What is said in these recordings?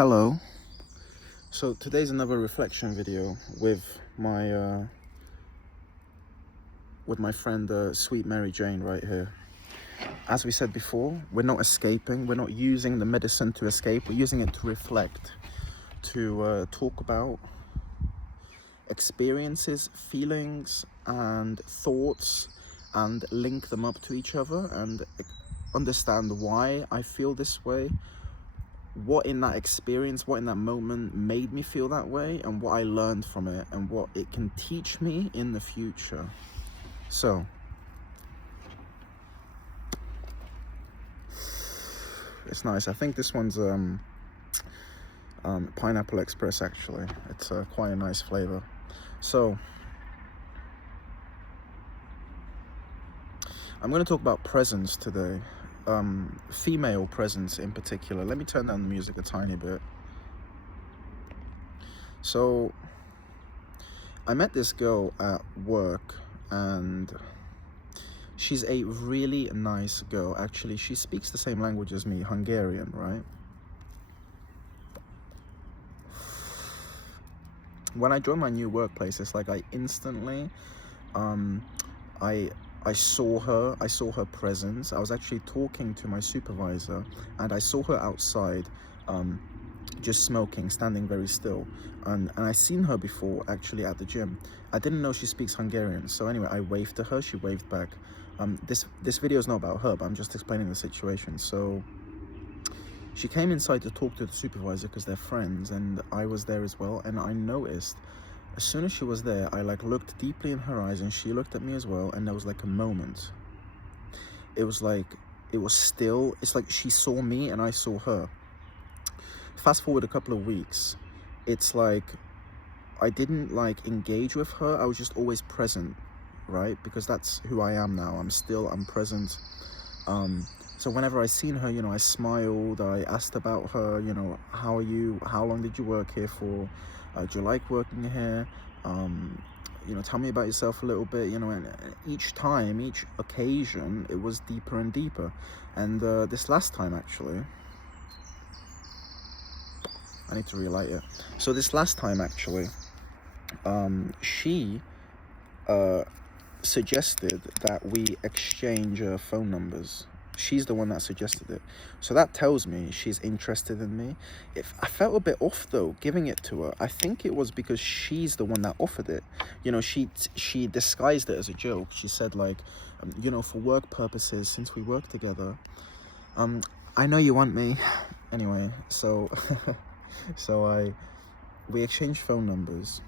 Hello. So today's another reflection video with my friend Sweet Mary Jane right here. As we said before, we're not escaping. We're not using the medicine to escape. We're using it to reflect, to talk about experiences, feelings, and thoughts, and link them up to each other and understand why I feel this way, what in that experience, what in that moment made me feel that way, and what I learned from it, and what it can teach me in the future. So, it's nice. I think this one's Pineapple Express, actually. It's quite a nice flavor. So, I'm going to talk about presence today. Female presence in particular. Let me turn down the music a tiny bit. So, I met this girl at work, and she's a really nice girl. Actually, she speaks the same language as me, Hungarian, right? When I joined my new workplace, it's like I instantly, I saw her presence. I was actually talking to my supervisor, and I saw her outside, just smoking, standing very still, and I seen her before actually at the gym. I didn't know she speaks Hungarian, so anyway, I waved to her, she waved back. This video is not about her, but I'm just explaining the situation. So she came inside to talk to the supervisor because they're friends, and I was there as well. And I noticed as soon as she was there, I looked deeply in her eyes, and she looked at me as well, and there was like a moment. It was still. It's like she saw me and I saw her. Fast forward a couple of weeks, it's like I didn't engage with her. I was just always present, right? Because that's who I am now. I'm present. So whenever I seen her, I smiled, I asked about her, how are you? How long did you work here for? Do you like working here? Tell me about yourself a little bit, and each time, each occasion, it was deeper and deeper. And this last time, actually, I need to relight it. So this last time, actually, she suggested that we exchange phone numbers. She's the one that suggested it. So that tells me she's interested in me. I felt a bit off though, giving it to her. I think it was because she's the one that offered it. She disguised it as a joke. She said for work purposes, since we work together, I know you want me. Anyway, so we exchanged phone numbers.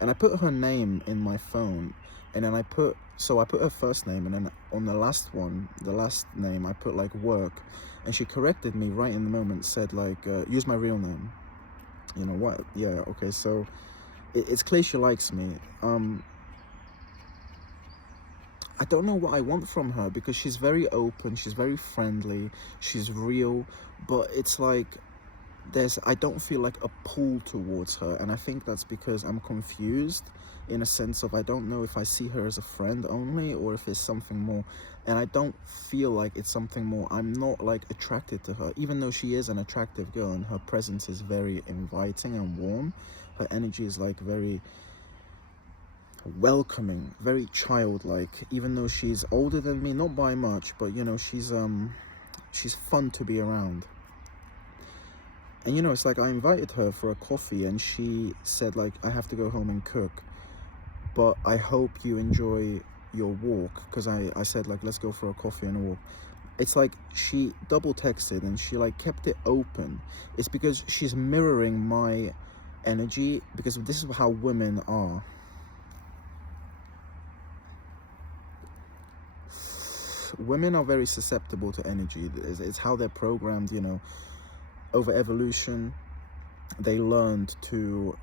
And I put her name in my phone, and then I put her first name, and then on the last name, I put work, and she corrected me right in the moment, said use my real name. You know what? Yeah, okay, so it's clear she likes me. I don't know what I want from her, because she's very open, she's very friendly, she's real, but it's I don't feel like a pull towards her, and I think that's because I'm confused in a sense of I don't know if I see her as a friend only or if it's something more, and I don't feel like it's something more. I'm not attracted to her, even though she is an attractive girl and her presence is very inviting and warm. Her energy is very welcoming, very childlike, even though she's older than me, not by much, but she's fun to be around. And it's I invited her for a coffee, and she said I have to go home and cook, but I hope you enjoy your walk, because I said let's go for a coffee and a walk. It's she double texted, and she kept it open. It's because she's mirroring my energy, because this is how women are. Women are very susceptible to energy. It's how they're programmed, over evolution. They learned to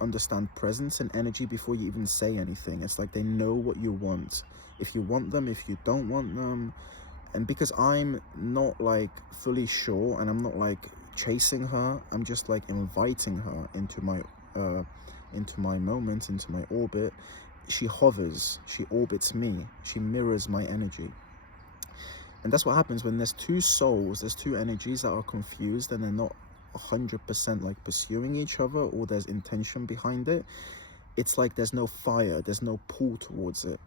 understand presence and energy before you even say anything. It's they know what you want, if you want them, if you don't want them. And because I'm not fully sure, and I'm not chasing her, I'm just inviting her into my moment, into my orbit. She hovers, she orbits me, she mirrors my energy. And that's what happens when there's two souls, there's two energies that are confused and they're not 100% like pursuing each other, or there's intention behind it. It's like there's no fire, there's no pull towards it.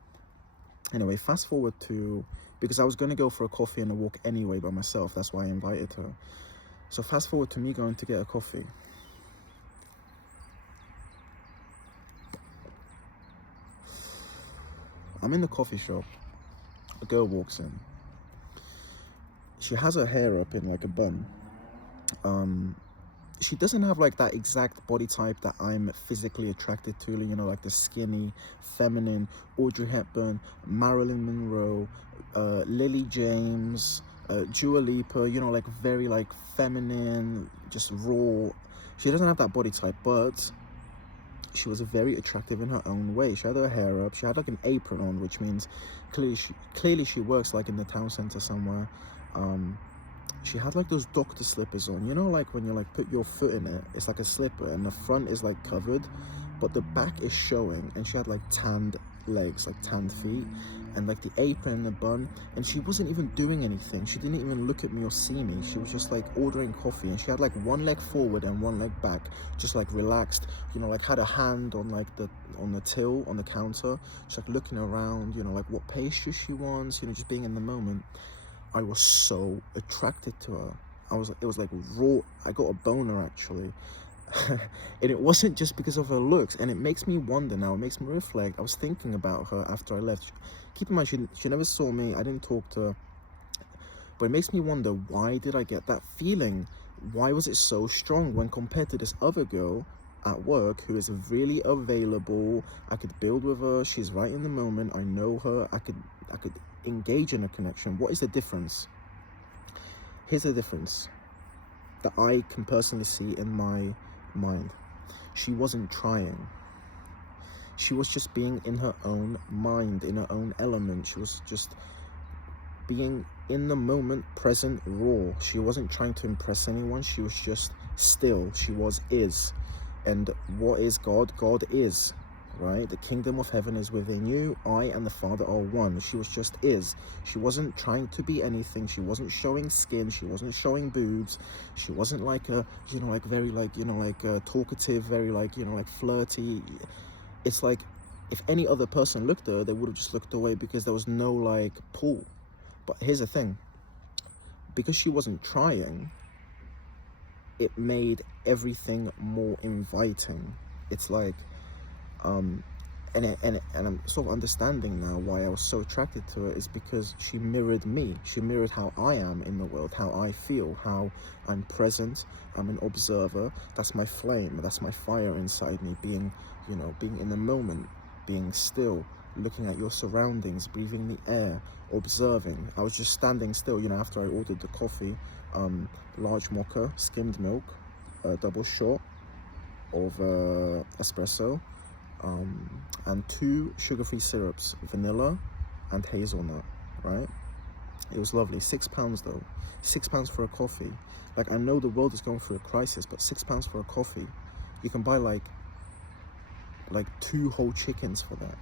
Anyway, fast forward to, because I was going to go for a coffee and a walk anyway by myself, that's why I invited her. So fast forward to me going to get a coffee. I'm in the coffee shop, a girl walks in. She has her hair up in like a bun. She doesn't have like that exact body type that I'm physically attracted to, you know, like the skinny, feminine, Audrey Hepburn, Marilyn Monroe, Lily James, Dua Lipa, you know, like very like feminine, just raw. She doesn't have that body type, but she was very attractive in her own way. She had her hair up, she had like an apron on, which means clearly she works like in the town center somewhere. She had like those doctor slippers on, you know, like when you like put your foot in it, it's like a slipper and the front is like covered, but the back is showing. And she had like tanned legs, like tanned feet, and like the apron and the bun. And she wasn't even doing anything. She didn't even look at me or see me. She was just like ordering coffee, and she had like one leg forward and one leg back, just like relaxed, you know, like had a hand on like on the till on the counter, just like looking around, you know, like what pastry she wants, you know, just being in the moment. I was so attracted to her. It was like raw. I got a boner actually. And it wasn't just because of her looks. And it makes me wonder now, it makes me reflect. I was thinking about her after I left. Keep in mind, she never saw me. I didn't talk to her. But it makes me wonder, why did I get that feeling? Why was it so strong when compared to this other girl at work who is really available? I could build with her. She's right in the moment. I know her. I could engage in a connection. What is the difference? Here's the difference that I can personally see in my mind. She wasn't trying. She was just being in her own mind, in her own element. She was just being in the moment, present, raw. She wasn't trying to impress anyone. She was just still. She is. And what is God? God is. Right? The kingdom of heaven is within you. I and the Father are one. She was just is. She wasn't trying to be anything. She wasn't showing skin. She wasn't showing boobs. She wasn't like a, you know, like very like, you know, like talkative, very like, you know, like flirty. It's like if any other person looked at her, they would have just looked away because there was no like pull. But here's the thing. Because she wasn't trying, it made everything more inviting. It's like, and I'm sort of understanding now why I was so attracted to her, is because she mirrored me. She mirrored how I am in the world, how I feel, how I'm present. I'm an observer. That's my flame. That's my fire inside me. Being, you know, being in the moment, being still, looking at your surroundings, breathing the air, observing. I was just standing still, you know, after I ordered the coffee, large mocha, skimmed milk, double shot of espresso, and 2 sugar-free syrups, vanilla and hazelnut, right? It was lovely. £6 though. £6 for a coffee. Like, I know the world is going through a crisis, but £6 for a coffee, you can buy like 2 whole chickens for that.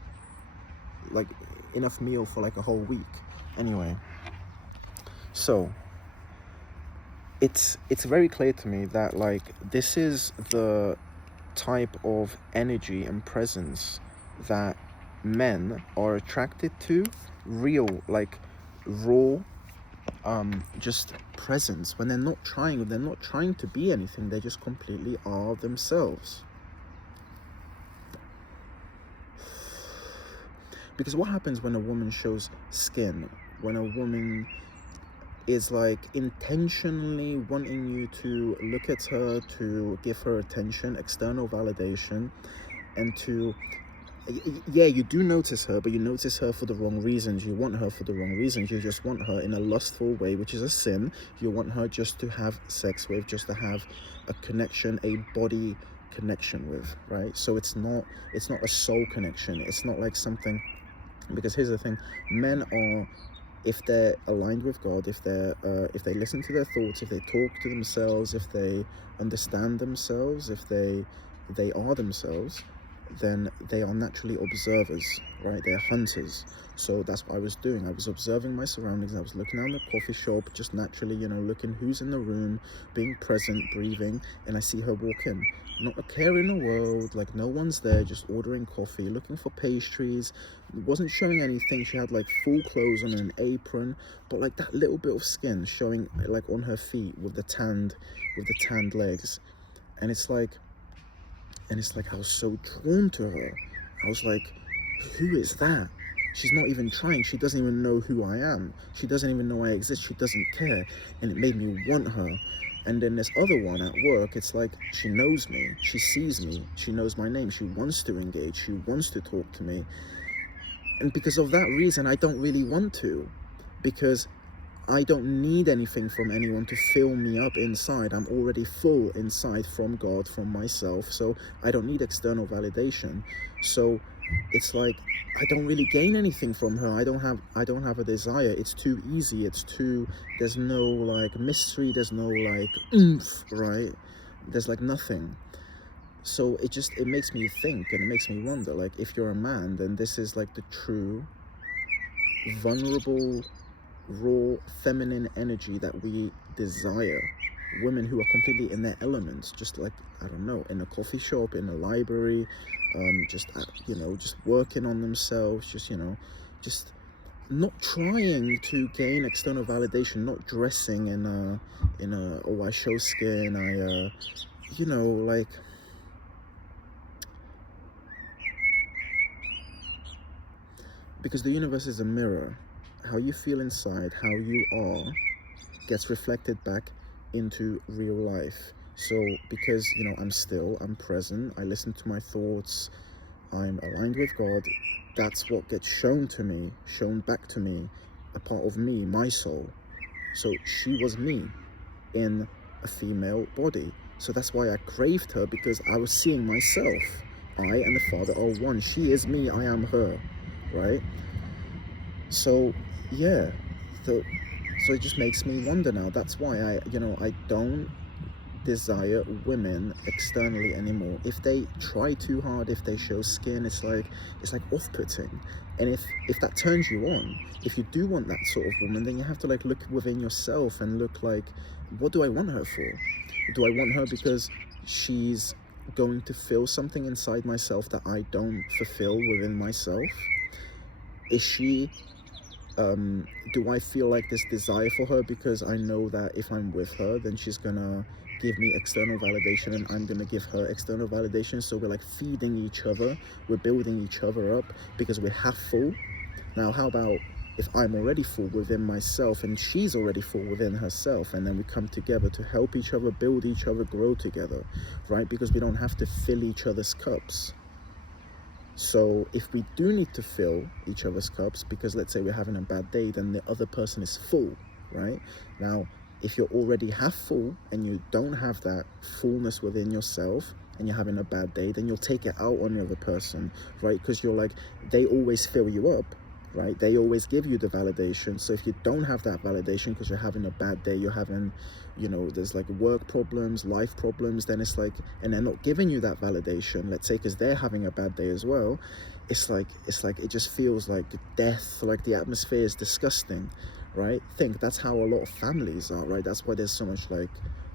Like enough meal for like a whole week. Anyway, so it's very clear to me that like this is the type of energy and presence that men are attracted to. Real, like raw, just presence. When they're not trying to be anything, they just completely are themselves. Because what happens when a woman shows skin, when a woman is like intentionally wanting you to look at her, to give her attention, external validation, and to, yeah, you do notice her, but you notice her for the wrong reasons. You want her for the wrong reasons. You just want her in a lustful way, which is a sin. You want her just to have sex with, just to have a connection, a body connection with, right? So it's not a soul connection. It's not like something, because here's the thing, men are, if they're aligned with God, if they listen to their thoughts, if they talk to themselves, if they understand themselves, if they are themselves, then they are naturally observers, right? They're hunters. So that's what I was doing. I was observing my surroundings. I was looking around the coffee shop, just naturally, looking who's in the room, being present, breathing, and I see her walk in. Not a care in the world, like no one's there, just ordering coffee, looking for pastries. Wasn't showing anything. She had like full clothes on, an apron, but like that little bit of skin showing like on her feet with the tanned legs. And it's like I was so drawn to her. I was like, who is that? She's not even trying. She doesn't even know who I am. She doesn't even know I exist. She doesn't care. And it made me want her. And then this other one at work, it's like she knows me. She sees me. She knows my name. She wants to engage. She wants to talk to me. And because of that reason, I don't really want to. Because I don't need anything from anyone to fill me up inside. I'm already full inside from God, from myself. So I don't need external validation. So it's like I don't really gain anything from her. I don't have a desire. It's too easy. There's no like mystery. There's no like oomph, right? There's like nothing. So it makes me think, and it makes me wonder, like, if you're a man, then this is like the true vulnerable, raw feminine energy that we desire. Women who are completely in their elements, just like, I don't know, in a coffee shop, in a library, just just working on themselves, just not trying to gain external validation, not dressing in a oh, I show skin, like, because the universe is a mirror. How you feel inside, how you are, gets reflected back into real life. So because I'm present, I listen to my thoughts, I'm aligned with God, that's what gets shown back to me, a part of me, my soul. So she was me in a female body. So that's why I craved her, because I was seeing myself. I and the Father are one. She is me, I am her, right? So yeah, so it just makes me wonder now. That's why I don't desire women externally anymore. If they try too hard, if they show skin, it's like off-putting. And if that turns you on, if you do want that sort of woman, then you have to like look within yourself and look like, what do I want her for? Do I want her because she's going to fill something inside myself that I don't fulfill within myself? Is she do I feel like this desire for her because I know that if I'm with her, then she's gonna give me external validation and I'm gonna give her external validation? So we're like feeding each other, we're building each other up because we're half full. Now how about if I'm already full within myself and she's already full within herself, and then we come together to help each other, build each other, grow together, right? Because we don't have to fill each other's cups. So if we do need to fill each other's cups, because let's say we're having a bad day, then the other person is full, right? Now, if you're already half full and you don't have that fullness within yourself and you're having a bad day, then you'll take it out on the other person, right? Because you're like, they always fill you up, right? They always give you the validation. So if you don't have that validation because you're having a bad day, you're having, there's like work problems, life problems, then it's like, and they're not giving you that validation, let's say, because they're having a bad day as well. It's like it just feels like death, like the atmosphere is disgusting, right? That's how a lot of families are, right? That's why there's so much like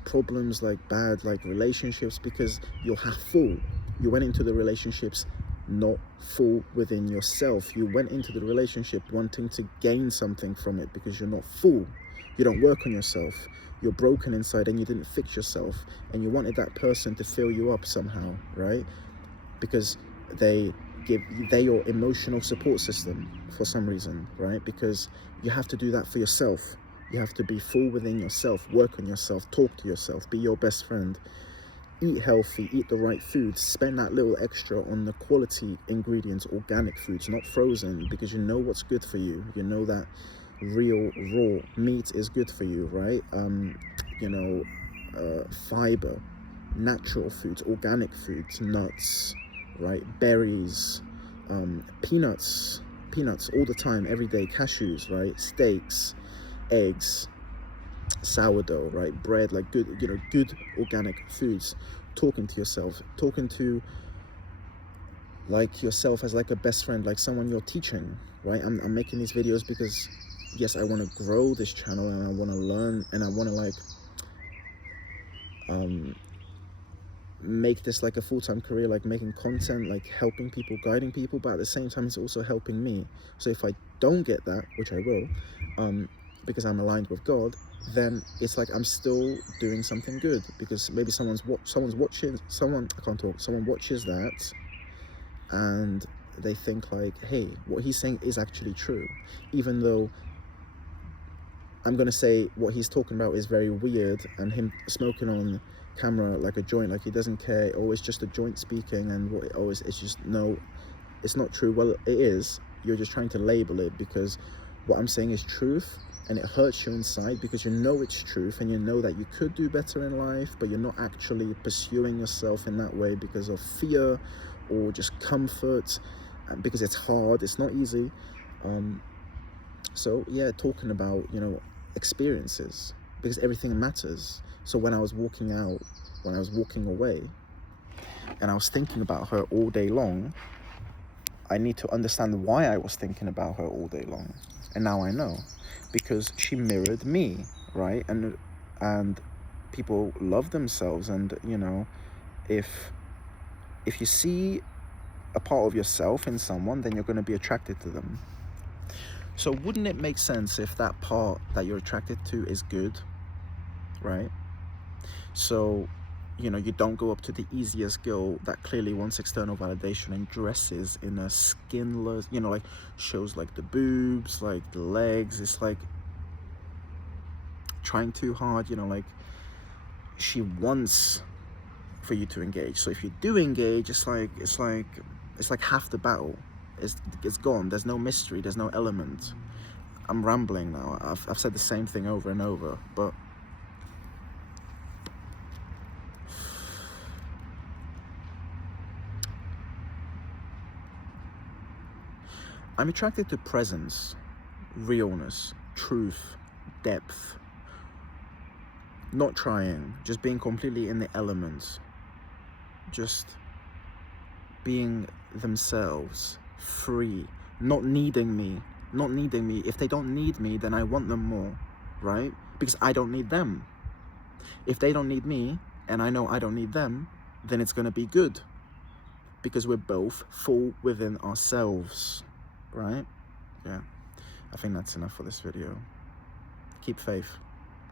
problems, like bad like relationships, because you're half full. You went into the relationships not full within yourself. You went into the relationship wanting to gain something from it because you're not full. You don't work on yourself. You're broken inside and you didn't fix yourself, and you wanted that person to fill you up somehow, right? Because they're your emotional support system for some reason, right? Because you have to do that for yourself. You have to be full within yourself, work on yourself, talk to yourself, be your best friend, eat healthy, eat the right foods, spend that little extra on the quality ingredients, organic foods, not frozen, because you know what's good for you. You know that real raw meat is good for you, right? Fiber, natural foods, organic foods, nuts, right? Berries, peanuts all the time, every day, cashews, right? Steaks, eggs, sourdough, right? Bread, like good organic foods. Talking to yourself, talking to like yourself as like a best friend, like someone you're teaching, right? I'm making these videos because, yes, I want to grow this channel and I want to learn and I want to like make this like a full-time career, like making content, like helping people, guiding people, but at the same time it's also helping me. So if I don't get that, which I will, because I'm aligned with God, then it's like I'm still doing something good, because maybe someone watches that and they think like, hey, what he's saying is actually true, even though I'm gonna say what he's talking about is very weird, and him smoking on camera like a joint, like he doesn't care, oh, it's just a joint speaking, and what, oh, it's just, no, it's not true. Well, it is. You're just trying to label it, because what I'm saying is truth, and it hurts you inside because you know it's truth, and you know that you could do better in life, but you're not actually pursuing yourself in that way because of fear or just comfort, because it's hard, it's not easy. So yeah, talking about, you know, experiences, because everything matters. So when I was walking away, and I was thinking about her all day long, I need to understand why I was thinking about her all day long. And now I know, because she mirrored me, right? And people love themselves, and you know, if you see a part of yourself in someone, then you're going to be attracted to them. So wouldn't it make sense if that part that you're attracted to is good, right? So, you know, you don't go up to the easiest girl that clearly wants external validation and dresses in a skinless, you know, like shows like the boobs, like the legs. It's like trying too hard, you know, like she wants for you to engage. So if you do engage, it's like half the battle. It's gone. There's no mystery. There's no element. I'm rambling now. I've said the same thing over and over, but I'm attracted to presence, realness, truth, depth. Not trying, just being completely in the elements. Just being themselves, free, not needing me. If they don't need me, then I want them more, right? Because I don't need them. If they don't need me, and I know I don't need them, then it's gonna be good, because we're both full within ourselves, right? Yeah, I think that's enough for this video. Keep faith.